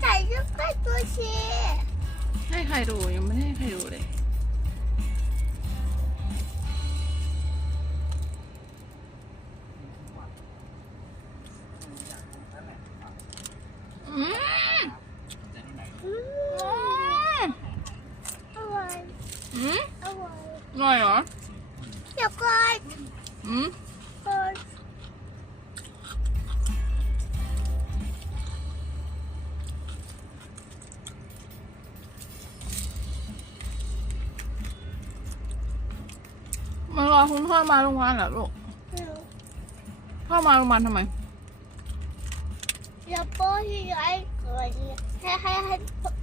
ใส่ชุดไปตัวชีให้ใครดูยังไม่ให้ใครดูเลย อคุณพ่อมาโรงพยาบาลเหรอลูกพ่อมาโรงพยาบาลทำไมเดี๋ยวโป้ที่ย้ายก่อนเนี่ให้ให้ให้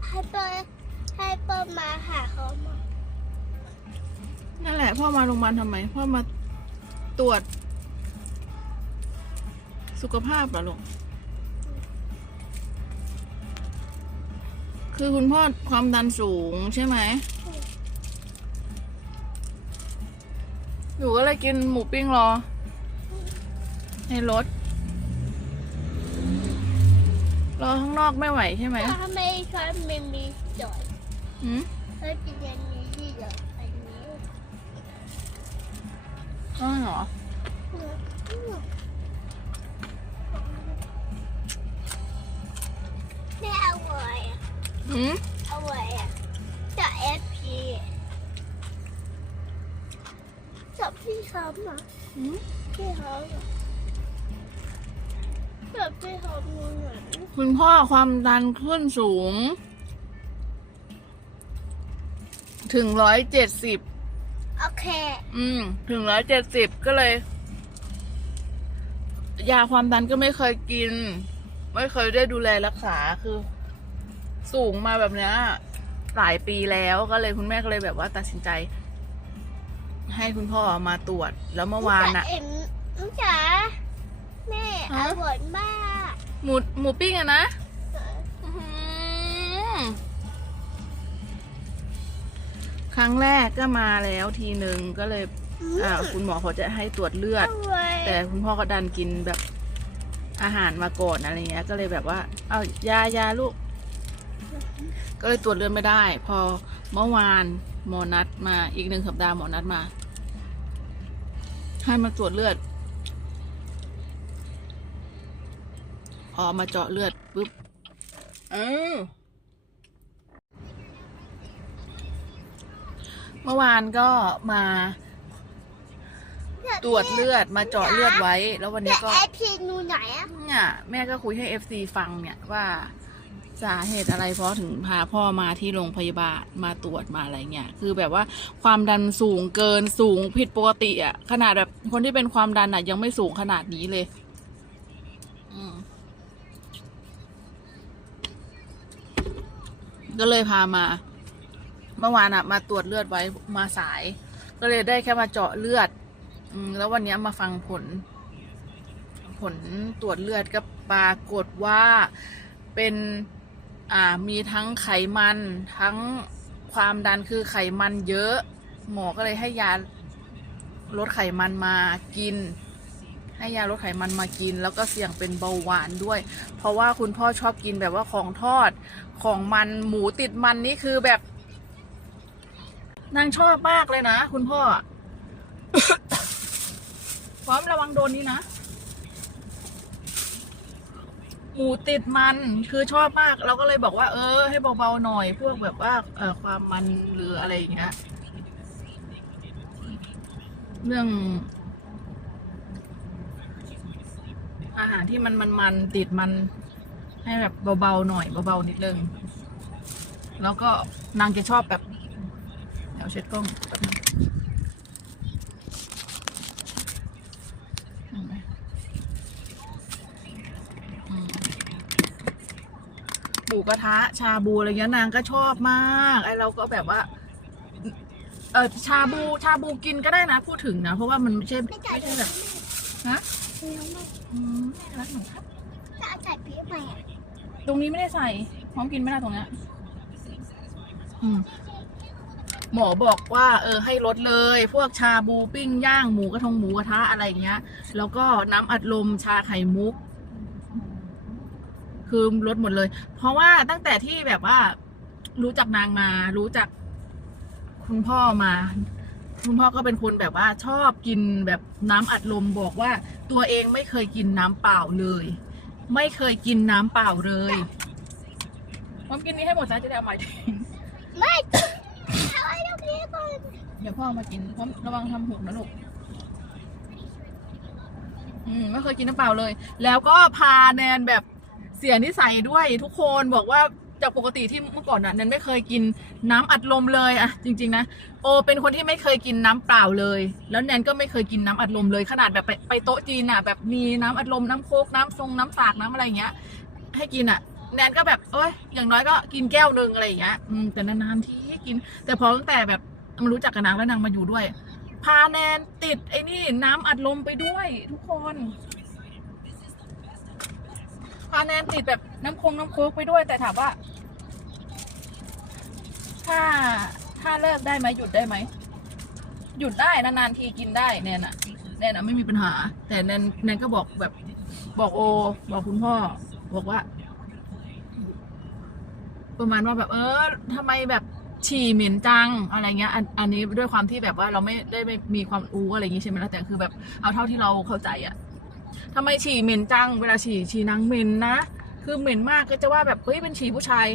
ให้ปิ้ลให้ปิ้ลมาหาเขามานั่นแหละ พ่อมาโรงพยาบาลทำไม พ่อมาตรวจ สุขภาพเหรอลูกคือคุณพ่อความดันสูงใช่ไหม นูก็เลยกินหมูปิ้งรอ ในรถ รอข้างนอกไม่ไหวใช่ไหมถ้าไม่ชอบไม่มีจอยอืมเขาจะเรียนนี้ที่เดียวอันนี้อ้าวเหรอแม่เอาไว้อะอืมเอาไว้อะจะเอฟพี จับพี่เขามาอืมพี่เขาอะจับพี่เขามือหน่อยคุณพ่อความดันขึ้นสูง ถึงร้อยเจ็ดสิบโอเคอืม ถึงร้อยเจ็ดสิบก็เลย ยาความดันก็ไม่เคยกิน ไม่เคยได้ดูแลรักษาคือ สูงมาแบบเนี้ยหลายปีแล้วก็เลยคุณแม่ก็เลยแบบว่าตัดสินใจ ให้คุณพ่อมาตรวจแล้วเมื่อวานอะเอ็มน้องจ๋าแม่ฮะอร่อยมากหมูหมูปิ้งอะนะอื้อหือครั้งแรกก็มาแล้วทีหนึ่งก็เลยอ่าคุณหมอเขาจะให้ตรวจเลืออด ร่อยแต่คุณพ่อก็ดันกินแบบอาหารมาก่อนอะไรเงี้ย ก็เลยแบบว่า เอายายาลูก ก็เลยตรวจเลือดไม่ได้ พอเมื่อวาน หมอนัดมาอีกหนึ่งสัปดาห์หมอนัดมา ให้มาตรวจเลือดพอมาเจาะเลือดปุ๊บ เออ เมื่อวานก็มาตรวจเลือดมาเจาะเลือดไว้ แล้ววันนี้แต่ก็เอฟพีนูไหนอะเนี่ยแม่ก็คุยให้ FC ฟังเนี่ยว่า สาเหตุอะไรเพราะถึงพาพ่อมาที่โรงพยาบาลมาตรวจมาอะไรเงี้ยคือแบบว่าความดันสูงเกินสูงผิดปกติอะ่ะขนาดแบบคนที่เป็นความดันอะยังไม่สูงขนาดนี้เลยก็เลยพามา เมื่อวานอะมาตรวจเลือดไว้มาสาย ก็เลยได้แค่มาเจาะเลือด อืมแล้ววันนี้มาฟังผล ผลตรวจเลือดก็ปรากฏว่าเป็น อ่ามีทั้งไขมันทั้งความดันคือไขมันเยอะ หมอก็เลยให้ยาลดไขมันมากิน ให้ยาลดไขมันมากิน แล้วก็เสี่ยงเป็นเบาหวานด้วย เพราะว่าคุณพ่อชอบกินแบบว่าของทอดของมันหมูติดมันนี่คือแบบ นางชอบมากเลยนะ คุณพ่อพร้อมระวังโดนนี้นะ หมูติดมันคือชอบมากเราก็เลยบอกว่า เออ ให้เบาๆหน่อย พวกแบบว่าเออความมันหรืออะไรอย่างเงี้ยเรื่อง อาหารที่มันมันมันๆติดมัน ให้แบบเบาๆหน่อยเบาๆนิดนึงแล้วก็นางจะชอบแบบเดี๋ยวเช็ดกล้องแป๊บนึง อืมอืมหมู กระทะ ชาบูอะไรเงี้ยนางก็ชอบมากไอเราก็แบบว่าเออชาบูชาบูกินก็ได้นะ พูดถึงนะ เพราะว่ามันไม่ใช่ไม่ไม่จ่ายใช่แบบฮะไม่รู้ไหมอืมรักหนูครับจะเอาจ่ายพี่ไหมอะตรงนี้ไม่ได้ใส่พร้อมกินไม่ได้ตรงเนี้ยอืมหมอบอกว่า เออ ให้ลดเลย พวกชาบูปิ้งย่างหมูกระทงหมูกระทะอะไรเงี้ย แล้วก็น้ำอัดลมชาไข่มุก คคือลดหมดเลย เพราะว่าตั้งแต่ที่แบบว่า รู้จักนางมา รู้จักคุณพ่อมา คุณพ่อก็เป็นคนแบบว่าชอบกินแบบน้ำอัดลมบอกว่า ตัวเองไม่เคยกินน้ำเปล่าเลย ไม่เคยกินน้ำเปล่าเลยผมกินนี้ให้หมดซะจะได้เอาใหม่ทิ้งไม่เอาไอ้ลูกนี้ก่อนเดี๋ยวพ่อมากินผมระวังทำหกนะลูกอืมไม่เคยกินน้ำเปล่าเลย แล้วก็พาแนนแบบเสียนิสัยด้วยทุกคนบอกว่าจากปกติที่เมื่อก่อนน่ะแนนไม่เคยกินน้ำอัดลมเลยอะจริง ๆ นะโอเป็นคนที่ไม่เคยกินน้ำเปล่าเลย แล้วแนนก็ไม่เคยกินน้ำอัดลมเลยขนาดแบบไปไปโต๊ะจีนอะแบบมีน้ำอัดลมน้ำโคกน้ำทรงน้ำสากน้ำอะไรเงี้ย ให้กินอะแนนก็แบบเอ้ยอย่างน้อยก็กินแก้วนึงอะไรอย่างเงี้ยอืมแต่นานๆที่กิน แต่พอตั้งแต่แบบมันรู้จักกับนางแล้วนางมาอยู่ด้วย พาแนนติดไอ้นี่น้ำอัดลมไปด้วยทุกคน พาแนนติดแบบน้ำคงน้ำโคกไปด้วย แต่ถามว่า ถ้าถ้าเลิกได้ไหมหยุดได้ไหมหยุดได้นานๆทีกินได้แนนอะแนนอะไม่มีปัญหา แต่แนนแนนก็บอกแบบบอกโอ บอกคุณพ่อ บอกว่า ประมาณว่าแบบ เออทำไมแบบฉี่เหม็นจังอะไรเงี้ยอันอันนี้ด้วยความที่แบบว่าเราไม่ได้ไม่มีความรู้อะไรอย่างงี้ใช่ไหมล่ะแต่คือแบบเอาเท่าที่เราเข้าใจอะ ทำไมฉี่เหม็นจัง เวลาฉี่ฉี่นางเหม็นนะ คือเหม็นมากก็จะว่าแบบเฮ้ยเป็นฉี่ผู้ชาย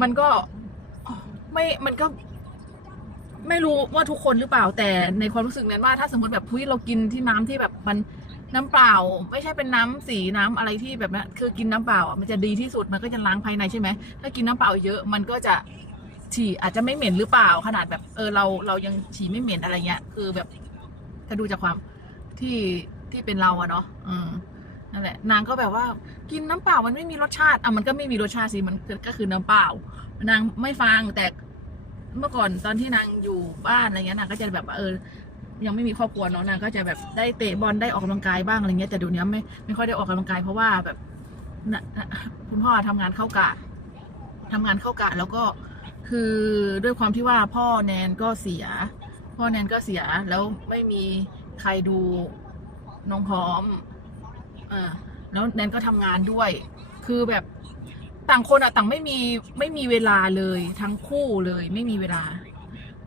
มันก็ไม่ มันก็ ไม่รู้ว่าทุกคนหรือเปล่าแต่ในความรู้สึกนั้นว่าถ้าสมมติแบบพุ้ยเรากินที่น้ำที่แบบมันน้ำเปล่า ไม่ใช่เป็นน้ำสีน้ำอะไรที่แบบนั้นคือกินน้ำเปล่ามันจะดีที่สุดมันก็จะล้างภายในใช่ไหมถ้ากินน้ำเปล่าเยอะมันก็จะฉี่อาจจะไม่เหม็นหรือเปล่า ขนาดแบบเออเราเรายังฉี่ไม่เหม็นอะไรเงี้ย คือแบบถ้าดูจากความที่ ที่เป็นเราอะเนาะอืมนั่นแหละ นางก็แบบว่ากินน้ำเปล่ามันไม่มีรสชาติอะมันก็ไม่มีรสชาติสิมันก็คือน้ำเปล่านางไม่ฟังแต่เมื่อก่อนตอนที่นางอยู่บ้านอะไรเงี้ยนางก็จะแบบเออ ยังไม่มีครอบครัวเนาะนางก็จะแบบได้เตะบอลได้ออกกำลังกายบ้างอะไรเงี้ยแต่เดี๋ยวนี้ไม่ไม่ค่อยได้ออกกำลังกายเพราะว่าแบบนะคุณพ่อทำงานเข้ากะทำงานเข้ากะ แล้วก็คือด้วยความที่ว่าพ่อแนนก็เสีย พ่อแนนก็เสียแล้วไม่มีใครดู น้องพร้อมอ่าแล้วแนนก็ทำงานด้วย คือแบบต่างคนอะต่างไม่มีไม่มีเวลาเลยทั้งคู่เลย ไม่มีเวลา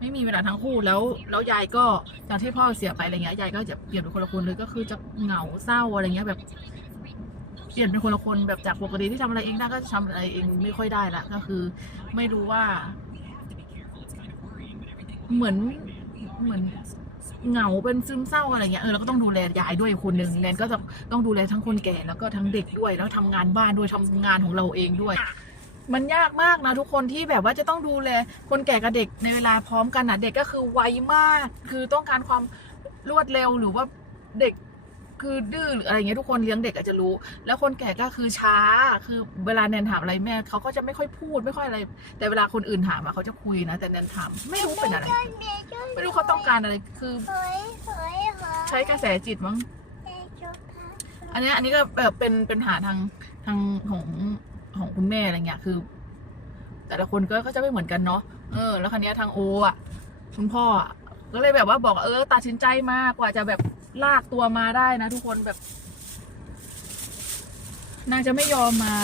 ไม่มีเวลาทั้งคู่แล้ว แล้วยายก็จากที่พ่อเสียไปอะไรเงี้ยยายก็จะเปลี่ยนเป็นคนละคนเลยก็คือจะเหงาเศร้าอะไรเงี้ยแบบ เปลี่ยนเป็นคนละคนแบบจากปกติที่ทำอะไรเองได้ก็ทำอะไรเองไม่ค่อยได้ละก็คือ ไม่รู้ว่า เหมือนเหมือน เหงาเป็นซึมเศร้าอะไรเงี้ยเออแล้วก็ต้องดูแลยายด้วยคนหนึ่งแนนก็จะต้องดูแลทั้งคนแก่แล้วก็ทั้งเด็กด้วย แล้วทำงานบ้านด้วยทำงานของเราเองด้วย มันยากมากนะทุกคนที่แบบว่าจะต้องดูแลคนแก่กับเด็กในเวลาพร้อมกันนะเด็กก็คือไวมาก คือต้องการความรวดเร็วหรือว่าเด็ก คือดื้อหรืออะไรเงี้ยทุกคนเลี้ยงเด็กอาจจะรู้ แล้วคนแก่ก็คือช้า คือเวลาแนนถามอะไรแม่เขาก็จะไม่ค่อยพูดไม่ค่อยอะไร แต่เวลาคนอื่นถามอะเขาจะคุยนะ แต่แนนถามไม่รู้เป็นอะไร ไม่รู้เขาต้องการอะไรคือใช้กระแสจิตมั้งอันนี้อันนี้ก็แบบเป็นเป็นปัญหาทางทางของของคุณแม่อะไรเงี้ยคือ แต่ละคนก็ก็จะไม่เหมือนกันเนาะเออ แล้วครั้นี้ทางโออะคุณพ่ออะ ก็เลยแบบว่าบอกเออ ตัดสินใจมากกว่าจะแบบลากตัวมาได้นะทุกคนแบบนางจะไม่ยอมมา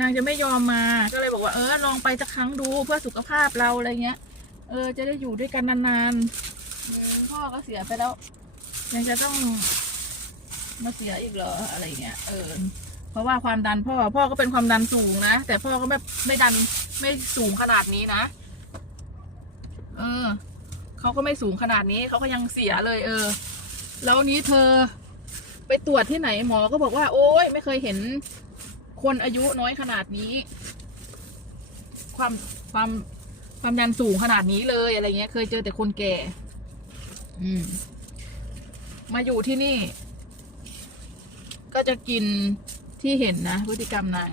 นางจะไม่ยอมมา ก็เลยบอกว่าเออลองไปสักครั้งดูเพื่อสุขภาพเราอะไรเงี้ย เออ จะได้อยู่ด้วยกันนานๆพ่อก็เสียไปแล้ว ยังจะต้องมาเสียอีกเหรออะไรเงี้ย เออ เพราะว่าความดันพ่อ พ่อก็เป็นความดันสูงนะ แต่พ่อก็ไม่ไม่ดัน ไม่สูงขนาดนี้นะ เออเขาก็ไม่สูงขนาดนี้เขาก็ยังเสียเลย เออ แล้วนี้เธอไปตรวจที่ไหนหมอก็บอกว่า โอ๊ยไม่เคยเห็นคนอายุน้อยขนาดนี้ ความความความดันสูงขนาดนี้เลยอะไรเงี้ย เคยเจอแต่คนแก่ อืม มาอยู่ที่นี่ ก็จะกินที่เห็นนะพฤติกรรมนาง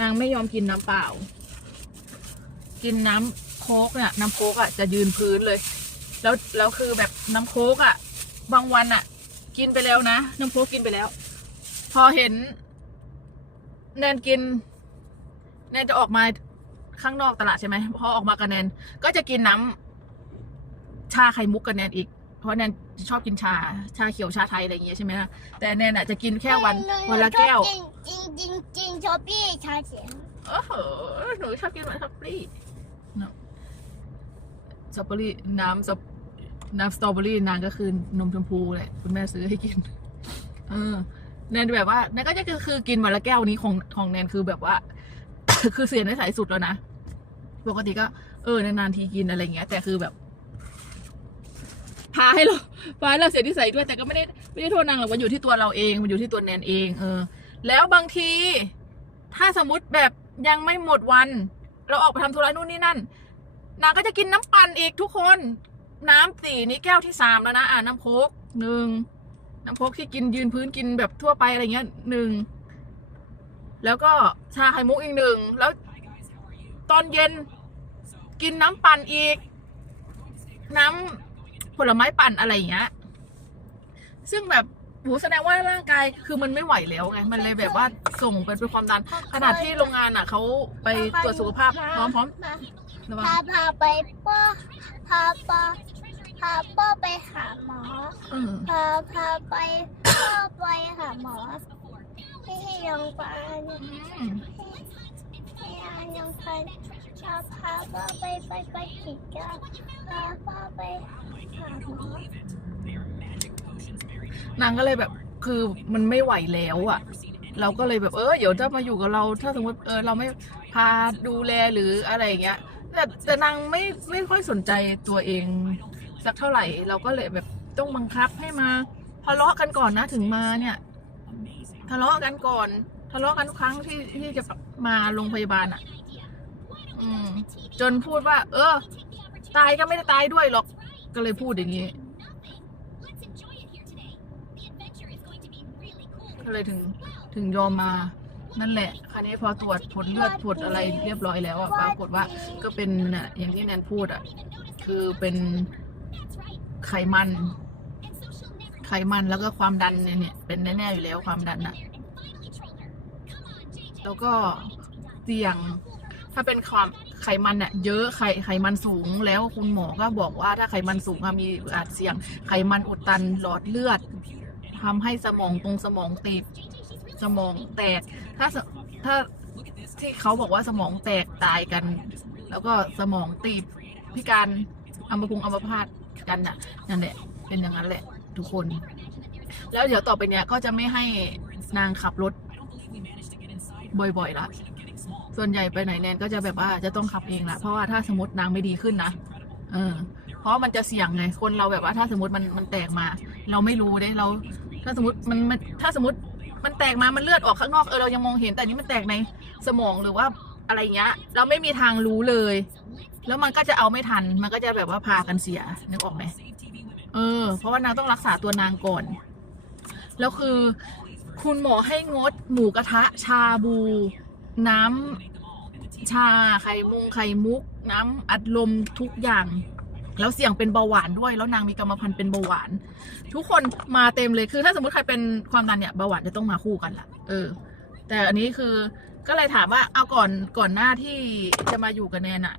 นางไม่ยอมกินน้ำเปล่า กินน้ำโค้กเนี่ยน้ำโค้กอะจะยืนพื้นเลย แล้วแล้วคือแบบน้ำโค้กอะบางวันอะกินไปแล้วนะน้ำโค้กกินไปแล้ว พอเห็น แนนกิน แนนจะออกมาข้างนอกตลาดใช่ไหมพอออกมากับแนนก็จะกินน้ำชาไข่มุกกับแนนอีก เพราะแนนชอบกินชาชาเขียวชาไทยอะไรอย่างเงี้ยใช่ไหมล่ะแต่แนนอะจะกินแค่วันวันละแก้วจริงจริงจริงจริงชอบพี่ชาเขียวโอ้โห หนูชอบกินวันทับลี่เนอะ สตรอเบอรี่น้ำสตรอน้ำสตรอเบอรี่นางก็คือนมชมพูแหละคุณแม่ซื้อให้กิน เออแนนแบบว่าแนนก็จะคือคือกินวันละแก้วนี้ของของแนนคือแบบว่า คือเสียในสายสุดแล้วนะปกติก็เออนานๆทีกินอะไรเงี้ย แต่คือแบบพาให้เราพาให้เราเสียนิสัยด้วย แต่ก็ไม่ได้ไม่ได้โทษนางหรอกมันอยู่ที่ตัวเราเองมันอยู่ที่ตัวแนนเอง เออ แล้วบางที ถ้าสมมติแบบยังไม่หมดวัน เราออกไปทำธุระนู่นนี่นั่น นางก็จะกินน้ำปั่นอีกทุกคน น้ำสี่นี่แก้วที่สามแล้วนะ อ่าน้ำโคกหนึ่งน้ำโคกที่กินยืนพื้นกินแบบทั่วไปอะไรเงี้ยหนึ่งแล้วก็ชาไข่มุกอีกหนึ่งแล้ว ตอนเย็นกินน้ำปั่นอีก น้ำผลไม้ปั่นอะไรอย่างเงี้ยซึ่งแบบโหแสดงว่าร่างกายคือมันไม่ไหวแล้วไง มันเลยแบบว่าส่งไปเป็นความดัน ขนาดที่โรงงานอะเขาไปตรวจสุขภาพพร้อมพ ระวังพาพาไปป้อพาปาพาป้อไปหาหมอพาพาไปป้อไปหาหมอให้ให้ยังไปอืมให้ให้ยังไปพาพาป้อไปไปไปฉีดยาพาป้อไปหาหมอนางก็เลยแบบคือมันไม่ไหวแล้วอะเราก็เลยแบบเออเดี๋ยวถ้ามาอยู่กับเรา ถ้าสมมติเออเราไม่พาดูแลหรืออะไรอย่างเงี้ย แต่แต่นางไม่ไม่ค่อยสนใจตัวเอง สักเท่าไหร่ เราก็เลยแบบต้องบังคับให้มาทะเลาะกันก่อนนะถึงมาเนี่ยทะเลาะกันก่อนทะเลาะกันทุกครั้งที่ที่จะมาโรงพยาบาลอะ อืม จนพูดว่า เออ ตายก็ไม่ได้ตายด้วยหรอก ก็เลยพูดอย่างนี้ก็เลยถึงถึงยอมมา นั่นแหละ คราวนี้พอตรวจผลเลือดผลอะไรเรียบร้อยแล้วอะปรากฏว่าก็เป็นน่ะอย่างที่แนนพูดอะคือเป็นไขมัน ไขมันแล้วก็ความดันเนี่ยเนี่ยเป็นแน่ๆอยู่แล้วความดันอะแล้วก็เสี่ยง ถ้าเป็นความไขมันเนี่ยเยอะไขไขมันสูงแล้วคุณหมอก็บอกว่าถ้าไขมันสูงอะมีอาจเสี่ยง ไขมันอุดตันหลอดเลือดทำให้สมองตรงสมองตีบ สมองแตก ถ้าถ้าที่เขาบอกว่าสมองแตกตายกัน แล้วก็สมองตีบพิการอัมพงอัมพาตกันน่ะนั่นแหละเป็นอย่างนั้นแหละ ทุกคน แล้วเดี๋ยวต่อไปเนี้ยก็จะไม่ให้นางขับรถ บ่อยๆละส่วนใหญ่ไปไหนแนนก็จะแบบว่าจะต้องขับเองละเพราะว่าถ้าสมมตินางไม่ดีขึ้นนะเออ เพราะมันจะเสี่ยงไงคนเราแบบว่าถ้าสมมติมันมันแตกมา เราไม่รู้เด้เรา ถ้าสมมติมันมันถ้าสมมติ มันแตกมา มันเลือดออกข้างนอก เออเรายังมองเห็น แต่อันนี้มันแตกในสมองหรือว่าอะไรเงี้ย เราไม่มีทางรู้เลย แล้วมันก็จะเอาไม่ทัน มันก็จะแบบว่าพากันเสีย นึกออกไหมเออ เพราะว่านางต้องรักษาตัวนางก่อน แล้วคือ คุณหมอให้งด หมูกระทะ ชาบู น้ำชา ไข่มุงไข่มุก น้ำอัดลมทุกอย่าง แล้วเสี่ยงเป็นเบาหวานด้วย แล้วนางมีกรรมพันธุ์เป็นเบาหวาน ทุกคนมาเต็มเลยคือ ถ้าสมมติใครเป็นความดันเนี่ยเบาหวานจะต้องมาคู่กันละเออ แต่อันนี้คือก็เลยถามว่าเอาก่อนก่อนหน้าที่จะมาอยู่กับแนนอะ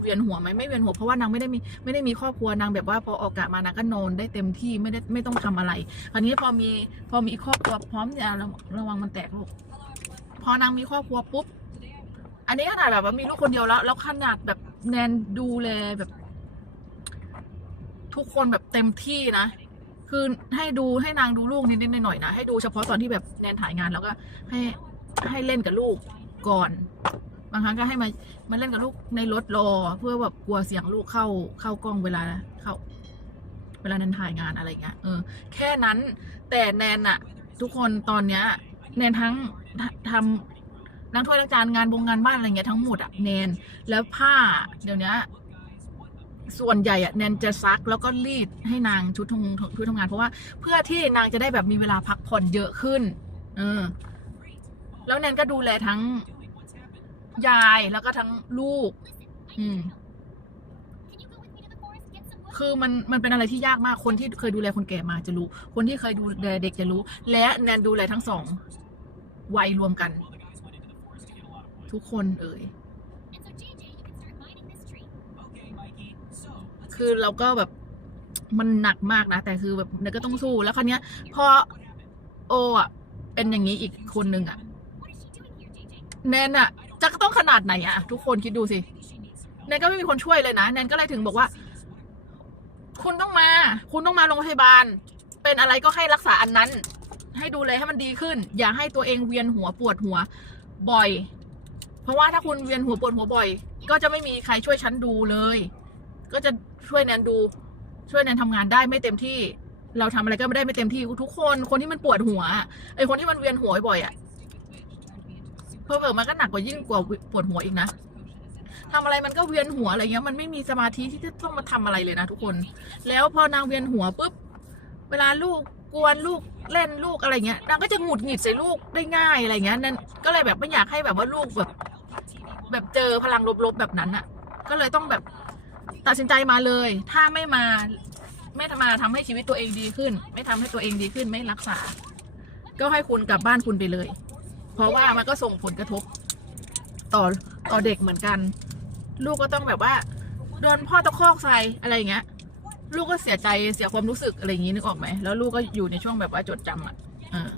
เวียนหัวไหมไม่เวียนหัวเพราะว่านางไม่ได้มีไม่ได้มีครอบครัวนางแบบว่าพอออกกะมานางก็นอนได้เต็มที่ไม่ได้ไม่ต้องทำอะไรอันนี้พอมีพอมีครอบครัวพร้อมเนี่ยระระวังมันแตกลูกพอนางมีครอบครัวปุ๊บ อันนี้ขนาดแบบว่ามีลูกคนเดียวแล้วแล้วขนาดแบบแนนดูแลแบบ ทุกคนแบบเต็มที่นะ คือให้ดูให้นางดูลูกนิดๆหน่อยๆนะ ให้ดูเฉพาะตอนที่แบบแนนถ่ายงานแล้วก็ให้ให้เล่นกับลูกก่อน บางครั้งก็ให้มามาเล่นกับลูกในรถรอ เพื่อแบบกลัวเสียงลูกเข้าเข้ากล้องเวลาเข้า เวลาแนนถ่ายงานอะไรเงี้ยเออแค่นั้นแต่แนนอะทุกคนตอนเนี้ย แนนทั้งทำนั่งถ้วยล้างจานงานวงงานบ้านอะไรเงี้ยทั้งหมดอะแนนแล้วผ้าเดี๋ยวนี้ ส่วนใหญ่อะแนนจะซักแล้วก็รีดให้นางชุดทำชุดทำงาน เพราะว่าเพื่อที่นางจะได้แบบมีเวลาพักผ่อนเยอะขึ้น เออ แล้วแนนก็ดูแลทั้งยายแล้วก็ทั้งลูก อืมคือมันมันเป็นอะไรที่ยากมากคนที่เคยดูแลคนแก่มาจะรู้ คนที่เคยดูแลเด็กจะรู้ และแนนดูแลทั้งสองวัยรวมกัน ทุกคนเอ่ย คือเราก็แบบมันหนักมากนะ แต่คือแบบเนยก็ต้องสู้ แล้วคราวเนี้ยพอโออะเป็นอย่างนี้อีกคนนึงอะแนนอะ จะต้องขนาดไหนอะ ทุกคนคิดดูสิแนนก็ไม่มีคนช่วยเลยนะแนนก็เลยถึงบอกว่า คุณต้องมา คุณต้องมาโรงพยาบาล เป็นอะไรก็ให้รักษาอันนั้น ให้ดูแลให้มันดีขึ้น อย่าให้ตัวเองเวียนหัวปวดหัวบ่อย เพราะว่าถ้าคุณเวียนหัวปวดหัวบ่อย ก็จะไม่มีใครช่วยฉันดูเลย ก็จะช่วยแนนดูช่วยแนนทำงานได้ไม่เต็มที่ เราทำอะไรก็ไม่ได้ไม่เต็มที่ทุกคนคนที่มันปวดหัวไอคนที่มันเวียนหัวบ่อยอะเพิ่มๆมันก็หนักกว่ายิ่งกว่าปวดหัวอีกนะทำอะไรมันก็เวียนหัวอะไรเงี้ยมันไม่มีสมาธิที่จะต้องมาทำอะไรเลยนะทุกคน แล้วพอนางเวียนหัวปุ๊บเวลาลูกกวนลูกเล่นลูกอะไรเงี้ยนางก็จะหงุดหงิดใส่ลูกได้ง่ายอะไรเงี้ยนั่นก็เลยแบบไม่อยากให้แบบว่าลูกแบบ แบบเจอพลังลบๆแบบนั้นอะก็เลยต้องแบบ ตัดสินใจมาเลย ถ้าไม่มา ไม่มาทำให้ชีวิตตัวเองดีขึ้น ไม่ทำให้ตัวเองดีขึ้นไม่รักษา ก็ให้คุณกลับบ้านคุณไปเลย เพราะว่ามันก็ส่งผลกระทบ ต่อต่อเด็กเหมือนกัน ลูกก็ต้องแบบว่าโดนพ่อตะคอกใส่อะไรอย่างเงี้ย ลูกก็เสียใจเสียความรู้สึกอะไรอย่างงี้นึกออกไหมแล้วลูกก็อยู่ในช่วงแบบว่าจดจำอะเออ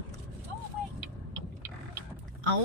เอา